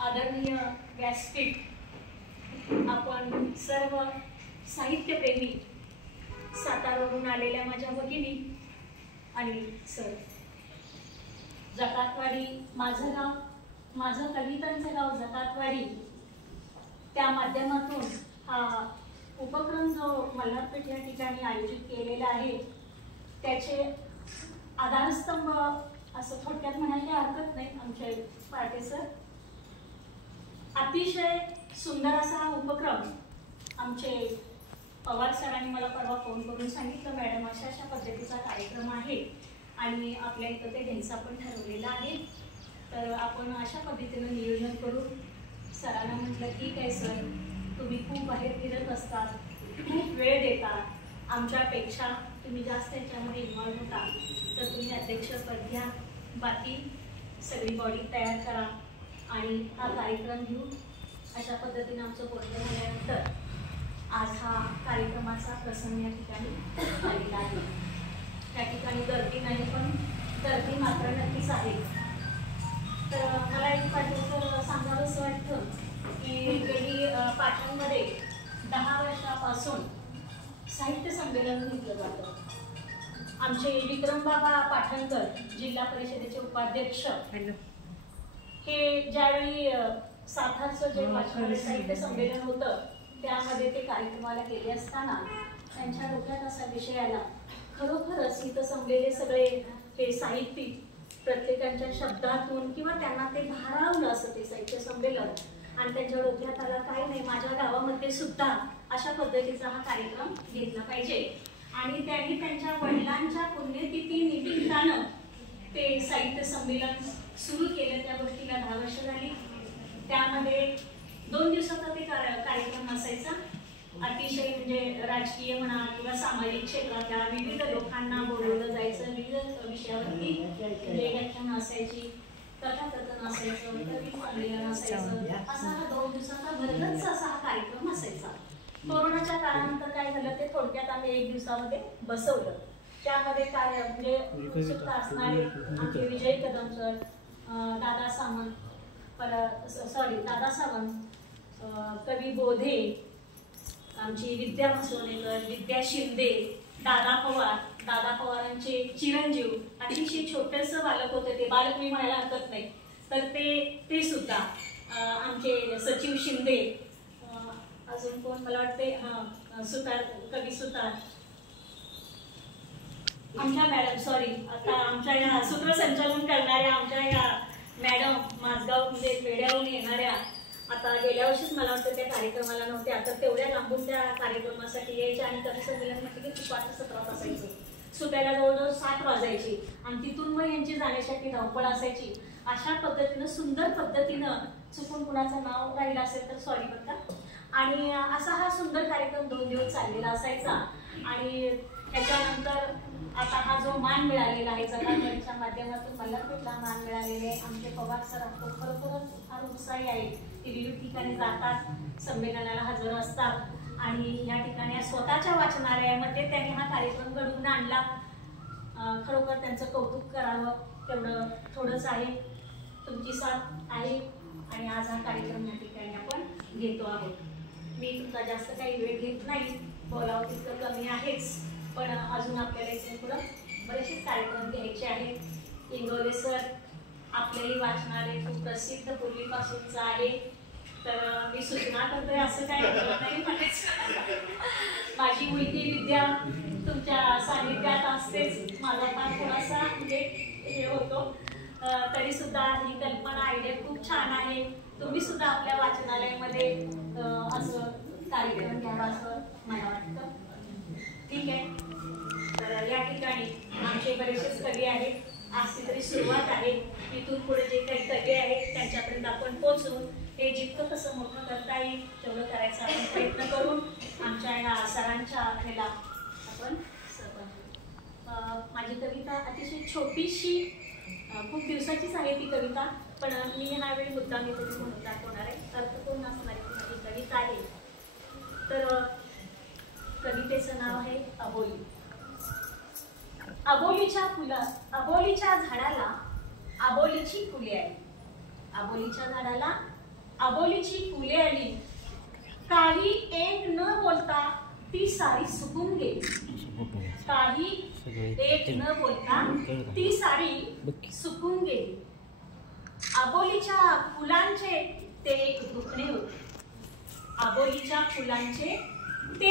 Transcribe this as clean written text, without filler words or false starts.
आदरणीय व्यासपीठ, आपण सर्व साहित्यप्रेमी, सातारावरून आलेल्या माझ्या भगिनी आणि सर, जकातवाडी माझं गाव, माझं कवितांचं गाव जकातवाडी, त्या माध्यमातून हा उपक्रम जो मल्हारपेठ या ठिकाणी आयोजित केलेला आहे त्याचे आधारस्तंभ असं थोडक्यात म्हणायला हरकत नाही आमचे पाटे सर. अतिशय सुंदर असा हा उपक्रम आमचे पवार सरांनी मला परवा फोन करून सांगितलं, मॅडम अशा पद्धतीचा कार्यक्रम आहे आणि आपल्या इथं ते घ्यायचा पण ठरवलेला आहे, तर आपण अशा पद्धतीनं नियोजन करू. सरांना म्हटलं ठीक आहे सर, तुम्ही खूप बाहेर फिरत असतात, खूप वेळ देता, आमच्यापेक्षा तुम्ही जास्त याच्यामध्ये इन्व्हॉल्व होता, तर तुम्ही अध्यक्षपद घ्या, बाकी सगळी बॉडी तयार करा आणि हा कार्यक्रम घेऊ. अशा पद्धतीने आमचं बोलणं झाल्यानंतर आज हा कार्यक्रमाचा प्रसंग या ठिकाणी आलेला आहे. त्या ठिकाणी गर्दी नाही, पण गर्दी मात्र नक्कीच आहे. तर मला एक पाठवलं सांगावं असं वाटतं की गेली पाटणमध्ये 10 वर्षापासून साहित्य संमेलन घेतलं जातं. आमचे विक्रमबाबा पाटणकर जिल्हा परिषदेचे उपाध्यक्ष हे ज्यावेळी सातारचं जे वाचनालय साहित्य संमेलन होतं त्यामध्ये ते कार्यक्रमाला गेले असताना त्यांच्या डोक्यात असा विषय आला, खरोखरच इथं संपलेले सगळे हे साहित्यिक प्रत्येकाच्या शब्दातून किंवा त्यांना ते भारावलं असं ते साहित्य संमेलन, आणि त्यांच्या डोक्यात आला काही नाही, माझ्या गावामध्ये सुद्धा अशा पद्धतीचा हा कार्यक्रम घेतला पाहिजे. आणि त्यांनी त्यांच्या वडिलांच्या पुण्यतिथी निमित्तानं ते साहित्य संमेलन सुरू केलं. त्या गोष्टीला 10 वर्ष झाली. त्यामध्ये 2 दिवसाचा ते कार्यक्रम असायचा. अतिशय म्हणजे राजकीय म्हणा किंवा सामाजिक क्षेत्रातल्या विविध लोकांना बोलवलं जायचं, विविध विषयावरती व्याख्यान असायची, कथाकथन असायचं, कवी संमेलन असायचं. असा हा 2 दिवसाचा भरगच्च असा हा कार्यक्रम असायचा. कोरोनाच्या काळानंतर काय झालं ते थोडक्यात आम्ही 1 दिवसामध्ये बसवलं. त्यामध्ये काय म्हणजे उत्सुकता असणारे आमचे विजय कदम सर, दादा सावंत, दादा सावंत, कवी बोधे, आमची विद्या मसोनेकर, विद्या शिंदे, दादा पवारांचे चिरंजीव, अतिशय छोटंसं बालक होते, ते बालक मी म्हणायला हरकत नाही, तर ते सुद्धा आमचे सचिव शिंदे, अजून कोण मला वाटते सुतार, कवी सुतार, आमच्या मॅडम आता आमच्या या सूत्रसंचालन करणाऱ्या आमच्या या मॅडम माझगाव म्हणजे पेढ्यावरून येणाऱ्या, आता गेल्या वर्षीच मला वाटतं त्या कार्यक्रमाला नव्हत्या, आता तेवढ्या लांबून त्या कार्यक्रमासाठी यायच्या आणि कवी संमेलन म्हटलं की 5-17 असायचं, सुटायला जवळजवळ 7 वाजायची आणि तिथून मग यांची जाण्यासाठी धावपळ असायची. अशा पद्धतीनं सुंदर पद्धतीनं चुकून कुणाचं नाव राहिलं असेल तर सॉरी बरं का. आणि असा हा सुंदर कार्यक्रम 2 दिवस चाललेला असायचा. आणि त्याच्यानंतर आता हा जो मान मिळालेला आहे जकातवाडीच्या माध्यमातून मल्हारपेठला मान मिळालेले आहे, आमचे पवार सर खरोखरच फार उत्साही आहे. ते विविध ठिकाणी जातात, संमेलनाला हजर असतात आणि या ठिकाणी स्वतःच्या वाचनालयामध्ये त्यांनी हा कार्यक्रम घडवून आणला. खरोखर त्यांचं कौतुक करावं तेवढं थोडंच आहे. तुमची साथ आहे आणि आज हा कार्यक्रम या ठिकाणी आपण घेतो आहोत. मी तुमचा जास्त काही वेळ घेत नाही, बोलावं तितकं कमी आहेच, पण अजून आपल्याला इथे पुढं बरेचसे कार्यक्रम घ्यायचे आहेत. इंगोले सर आपलंही वाचनालय खूप प्रसिद्ध पूर्वीपासूनचं आहे, तर मी सूचना करतोय असं काही नाही म्हणायचं. माझी मुलगी विद्या तुमच्या सानिध्यात असतेच, माझा फार थोडासा म्हणजे हे होतो, तरी सुद्धा ही कल्पना आयडिया खूप छान आहे. तुम्ही सुद्धा आपल्या वाचनालयामध्ये असं कार्यक्रम घ्यावा असं मला वाटतं. ठीक आहे, तर या ठिकाणी आमचे बरेचसेच कवी आहेत. आज तरी सुरुवात आहे, इथून पुढे जे काही कवी आहेत त्यांच्यापर्यंत आपण पोहोचून हे जितकं कसं मोठं करता येईल तेवढं करायचा आपण प्रयत्न करून आमच्या या सरांच्या ह्याला आपण सहभागी. माझी कविता अतिशय छोटीशी, खूप दिवसाचीच आहे ती कविता, पण मी ह्यावेळी मुद्दाम इथे म्हणून दाखवणार आहे. अर्थपूर्ण असणारी माझी कविता आहे. तर कवितेचं नाव आहे अबोली. अबोलीच्या झाडाला आबोलीची फुले आहे. आबोलीच्या झाडाला आबोलीची फुले आली, काही एक न बोलता ती सारी सुकून गेली, काही एक न बोलता ती सारी सुकून गेली. आबोलीच्या फुलांचे ते एक दुखणे होते, आबोलीच्या फुलांचे ते